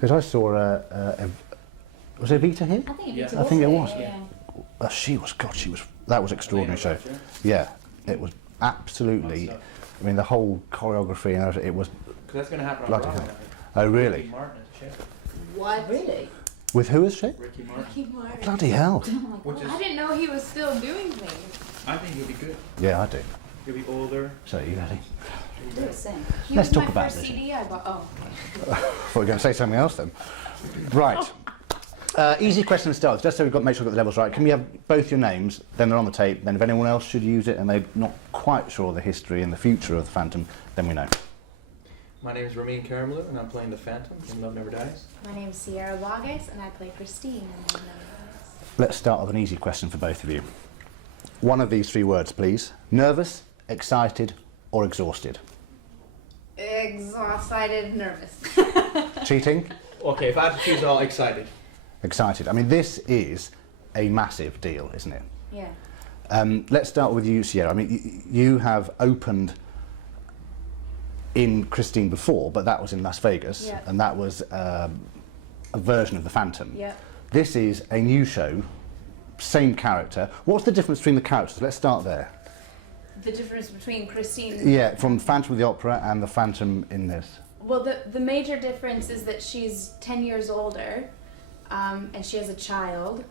Because I saw was Evita here? I think Yeah. I think it was. Yeah. That was extraordinary show. Yeah, it was absolutely. I mean, the whole choreography and everything, it was. Because that's going to happen on Bloody Broadway. hell. Oh, really? Ricky Martin is chef. What? Really? With who is she? Ricky Martin. Ricky Martin. Bloody hell. Which is, I didn't know he was still doing things. I think he'll be good. Yeah, I do. He'll be older. So, you ready? Do it, sing. He Let's was talk my about first this. CD I bought. Oh. I thought we were going to say something else then. Right. Easy question to start, just so we've got to make sure we've got the levels right. Can we have both your names, then they're on the tape, then if anyone else should use it and they're not quite sure of the history and the future of the Phantom, then we know. My name is Ramin Karimloo, and I'm playing the Phantom in Love Never Dies. My name's Sierra Boggess, and I play Christine. Let's start with an easy question for both of you. One of these three words, please. Nervous, excited, or exhausted? Exhausted, nervous. Cheating? Okay, if I had to choose, all excited. Excited. I mean, this is a massive deal, isn't it? Yeah. Let's start with you, Sierra. I mean, you have opened in Christine before, but that was in Las Vegas, Yeah. and that was a version of the Phantom. Yeah. This is a new show, same character. What's the difference between the characters? Let's start there. The difference between Christine. Yeah, from Phantom of the Opera and the Phantom in this. Well, the major difference is that she's 10 years older, and she has a child,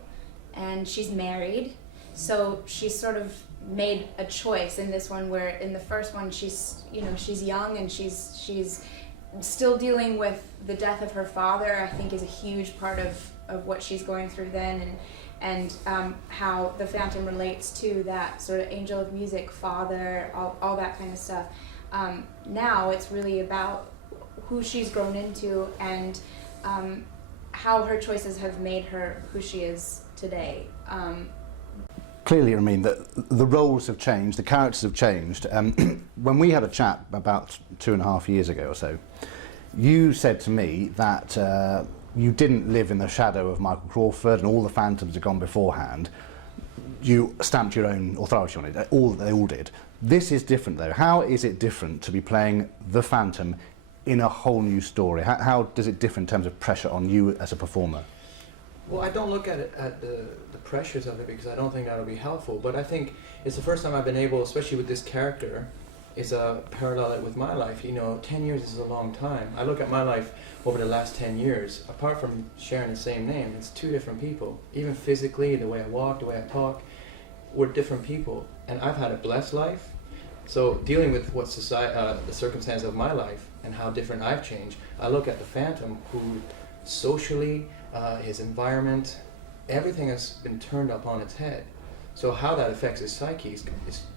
and she's married. So she's sort of made a choice in this one, where in the first one she's young and she's still dealing with the death of her father. I think is a huge part of what she's going through then, and how the Phantom relates to that sort of angel of music, father, all that kind of stuff. Now it's really about who she's grown into and how her choices have made her who she is today. Clearly, I mean, the roles have changed, the characters have changed. When we had a chat about 2.5 years ago or so, you said to me that you didn't live in the shadow of Michael Crawford and all the Phantoms had gone beforehand. You stamped your own authority on it, they all did. This is different though. How is it different to be playing the Phantom in a whole new story? How does it differ in terms of pressure on you as a performer? Well, I don't look at it at the pressures of it because I don't think that'll be helpful. But I think it's the first time I've been able, especially with this character, is a parallel it with my life. 10 years is a long time. I look at my life over the last 10 years. Apart from sharing the same name, it's two different people. Even physically, the way I walk, the way I talk, we're different people. And I've had a blessed life. So dealing with what society, the circumstances of my life and how different I've changed, I look at the Phantom who socially, his environment, everything has been turned up on its head. So how that affects his psyche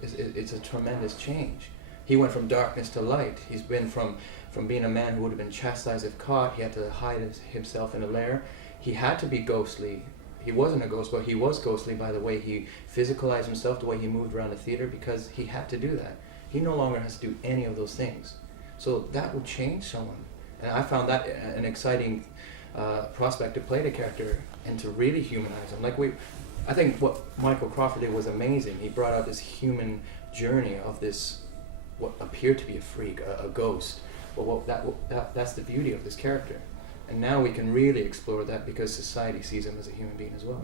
it's a tremendous change. He went from darkness to light. He's been from being a man who would have been chastised if caught. He had to hide himself in a lair. He had to be ghostly. He wasn't a ghost, but he was ghostly by the way he physicalized himself, the way he moved around the theater, because he had to do that. He no longer has to do any of those things. So that would change someone. And I found that an exciting prospect to play the character and to really humanize him. I think what Michael Crawford did was amazing. He brought out this human journey of this, what appeared to be a freak, a ghost. But that's the beauty of this character. And now we can really explore that because society sees him as a human being as well.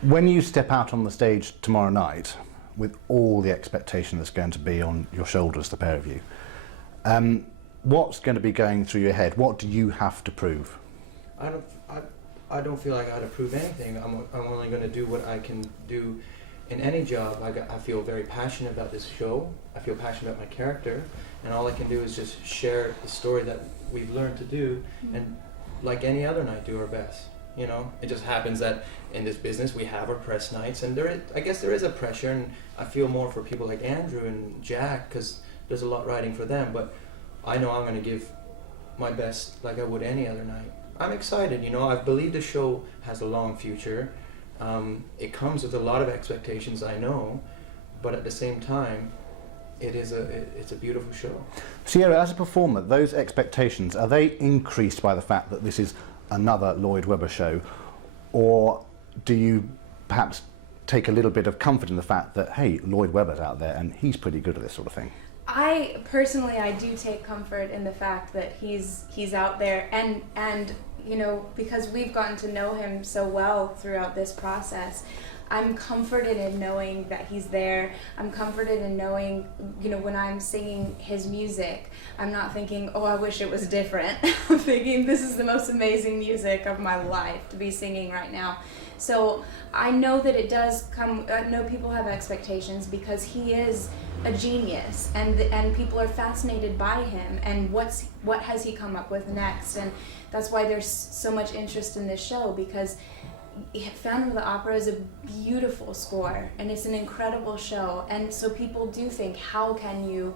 When you step out on the stage tomorrow night, with all the expectation that's going to be on your shoulders, the pair of you, what's going to be going through your head? What do you have to prove? I don't feel like I have to prove anything. I'm only going to do what I can do in any job. I feel very passionate about this show. I feel passionate about my character, and all I can do is just share the story that we've learned to do, and like any other night, do our best. It just happens that in this business we have our press nights, and I guess there is a pressure, and I feel more for people like Andrew and Jack because there's a lot riding for them. But I know I'm going to give my best like I would any other night. I'm excited. I believe the show has a long future. It comes with a lot of expectations, I know, but at the same time, it's a beautiful show. Sierra, as a performer, those expectations, are they increased by the fact that this is another Lloyd Webber show, or do you perhaps take a little bit of comfort in the fact that, hey, Lloyd Webber's out there and he's pretty good at this sort of thing? I personally, I do take comfort in the fact that he's out there, and you know, because we've gotten to know him so well throughout this process, I'm comforted in knowing that he's there. I'm comforted in knowing, you know, when I'm singing his music, I'm not thinking, oh, I wish it was different. I'm thinking, this is the most amazing music of my life to be singing right now. So I know that it does come, I know people have expectations because he is a genius, and people are fascinated by him and what has he come up with next, and that's why there's so much interest in this show, because Phantom of the Opera is a beautiful score and it's an incredible show, and so people do think, how can you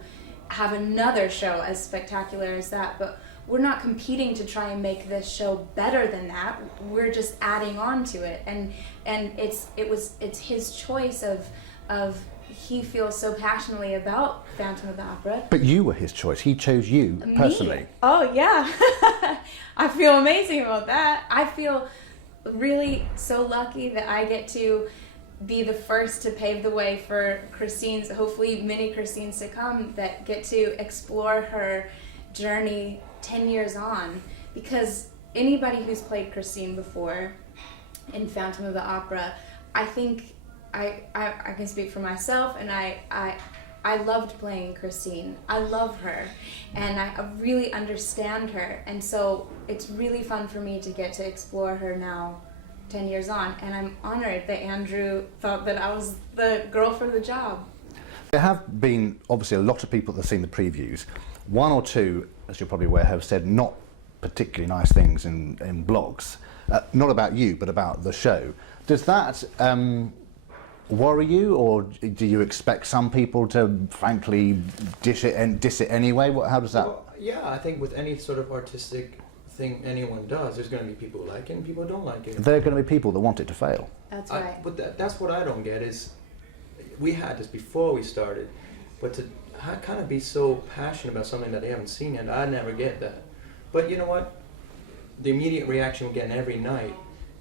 have another show as spectacular as that? But we're not competing to try and make this show better than that. We're just adding on to it, and it's his choice of he feels so passionately about Phantom of the Opera. But you were his choice. He chose you personally. Me? Oh yeah. I feel amazing about that. I feel really so lucky that I get to be the first to pave the way for Christine's, hopefully many Christines to come, that get to explore her journey 10 years on. Because anybody who's played Christine before in Phantom of the Opera, I think I can speak for myself, and I loved playing Christine. I love her, and I really understand her, and so it's really fun for me to get to explore her now, 10 years on, and I'm honored that Andrew thought that I was the girl for the job. There have been obviously a lot of people that have seen the previews. One or two, as you're probably aware, have said not particularly nice things in blogs, not about you, but about the show. Does that worry you, or do you expect some people to frankly diss it anyway? How does that? Well, yeah, I think with any sort of artistic thing anyone does, there's going to be people who like it and people who don't like it. There are going to be people that want it to fail. That's right. But that's what I don't get is, we had this before we started, but to kind of be so passionate about something that they haven't seen yet, I never get that. But you know what? The immediate reaction we're getting every night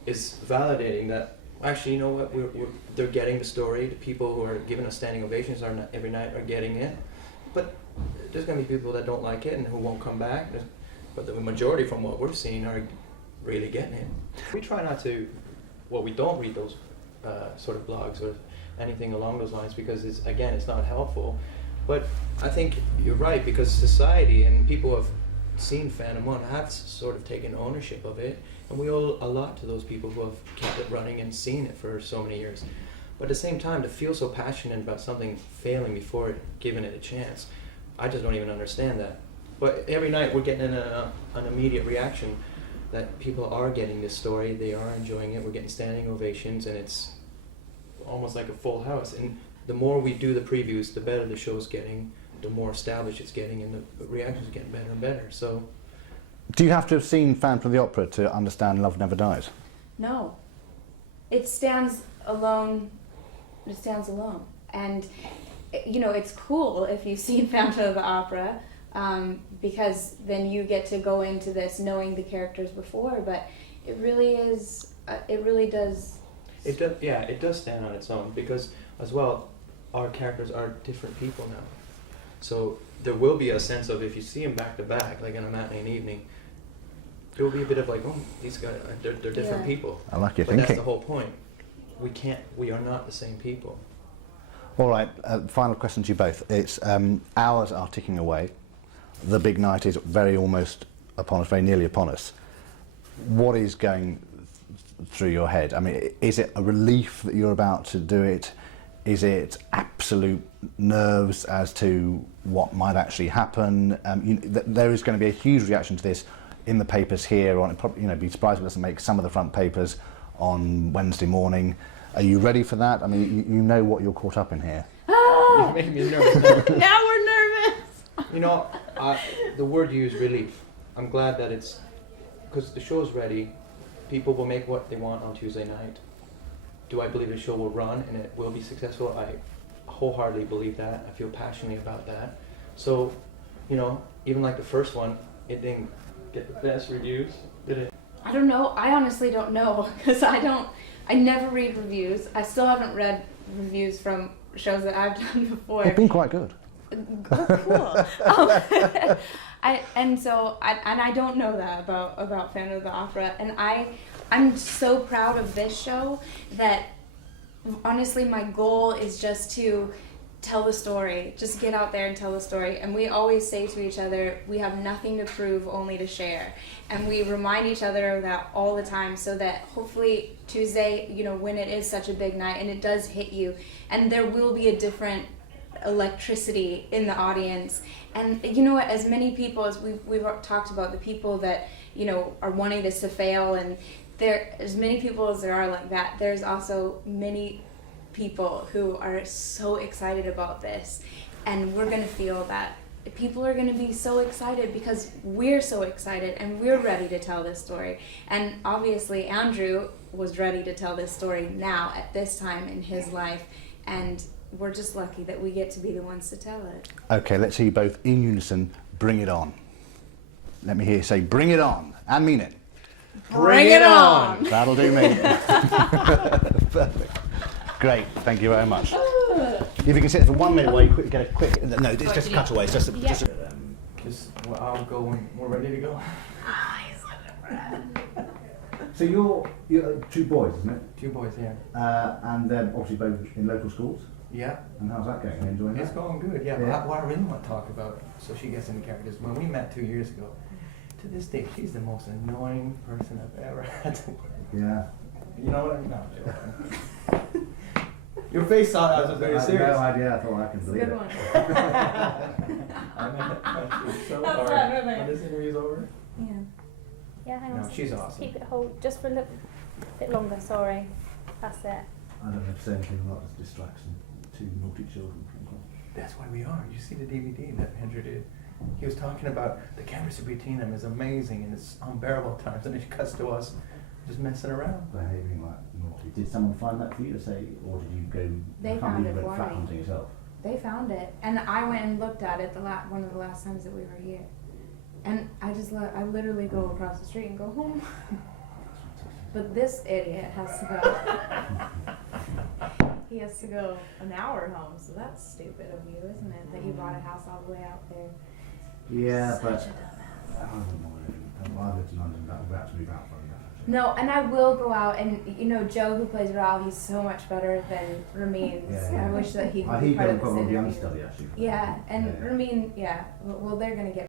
is validating that, actually, you know what, they're getting the story. The people who are giving us standing ovations every night are getting it. But there's going to be people that don't like it and who won't come back. But the majority, from what we're seeing, are really getting it. We try not to, we don't read those sort of blogs or anything along those lines, because it's not helpful. But I think you're right, because society and people who have seen Phantom 1 have sort of taken ownership of it, and we owe a lot to those people who have kept it running and seen it for so many years. But at the same time, to feel so passionate about something failing before giving it a chance, I just don't even understand that. But every night we're getting an immediate reaction that people are getting this story, they are enjoying it, we're getting standing ovations, and it's almost like a full house. And the more we do the previews, the better the show's getting, the more established it's getting, and the reactions are getting better and better. So, do you have to have seen Phantom of the Opera to understand Love Never Dies? No. It stands alone. It stands alone. And, you know, it's cool if you've seen Phantom of the Opera, because then you get to go into this knowing the characters before, but it really is, it really does. It does stand on its own, because as well, our characters are different people now. So there will be a sense of, if you see them back to back, like in a matinee and evening, there will be a bit of like, oh, these guys, they're different people. I like your but thinking. That's the whole point. We are not the same people. All right, final question to you both. It's hours are ticking away. The big night is almost upon us, very nearly upon us. What is going through your head? I mean, is it a relief that you're about to do it? Is it absolute nerves as to what might actually happen? There is going to be a huge reaction to this in the papers here. Be surprised if it doesn't make some of the front papers on Wednesday morning. Are you ready for that? I mean, you know what you're caught up in here. Oh! You make me nervous. Now we're nervous. You know, the word you use, relief. I'm glad that it's, because the show's ready. People will make what they want on Tuesday night. Do I believe the show will run and it will be successful? I wholeheartedly believe that. I feel passionately about that. So, you know, even like the first one, it didn't get the best reviews, did it? I don't know. I honestly don't know, because I never read reviews. I still haven't read reviews from shows that I've done before. They've been quite good. Cool. I don't know that about Phantom of the Opera, and I'm so proud of this show that honestly my goal is just to tell the story, just get out there and tell the story. And we always say to each other, we have nothing to prove, only to share. And we remind each other of that all the time, so that hopefully Tuesday, you know, when it is such a big night and it does hit you, and there will be a different electricity in the audience. And you know what, as many people as we've talked about, the people that, you know, are wanting this to fail, and there, as many people as there are like that, there's also many people who are so excited about this, and we're going to feel that people are going to be so excited because we're so excited and we're ready to tell this story. And obviously Andrew was ready to tell this story now at this time in his life, and we're just lucky that we get to be the ones to tell it. Okay, let's hear you both in unison. Bring it on. Let me hear you say bring it on and mean it. Bring it on. That'll do me. Perfect. Great, thank you very much. If you can sit for 1 minute while you get a quick. No, it's just a cutaway. It's just Well, I'll go when we're ready to go. So you're 2 boys, isn't it? 2 boys, yeah. And obviously both in local schools. Yeah. And how's that going? Are you enjoying It's that? going good, yeah. Yeah. But what I really want to talk about, so she gets into characters, when we met 2 years ago, to this day, she's the most annoying person I've ever had to work with. Yeah. You know what I mean? No, I'm joking. Your face saw that I was very I had serious. no idea. I thought I could It's a believe good it. one. I'm gonna punch you so That's hard fine, really. when this interview's over. Yeah. Yeah, hang No, on. she's Just awesome. keep it hold just for a little bit longer. Sorry, that's it. I don't know if saying anything about this distraction. 2 naughty children. That's why we are. You see the DVD that Andrew did. He was talking about the chemistry between them is amazing and it's unbearable at times, and it cuts to us just messing around. Behaving like naughty. Did someone find that for you to say, or did you go? They I can't found believe it you went for fat me. hunting yourself. They found it, and I went and looked at it one of the last times that we were here. And I just I literally go across the street and go home. But this idiot has to go. He has to go an hour home, so that's stupid of you, isn't it? That you bought a house all the way out there. Yeah, Such but a dumbass. I don't know. I lived in London. We're about to move out from that. Actually. No, and I will go out, and you know, Joe, who plays Raoul, he's so much better than Ramin. Yeah. I wish that he could He be part done of quite this well with the interview. understudy actually. Yeah, and Yeah. Ramin, yeah. Well, they're gonna get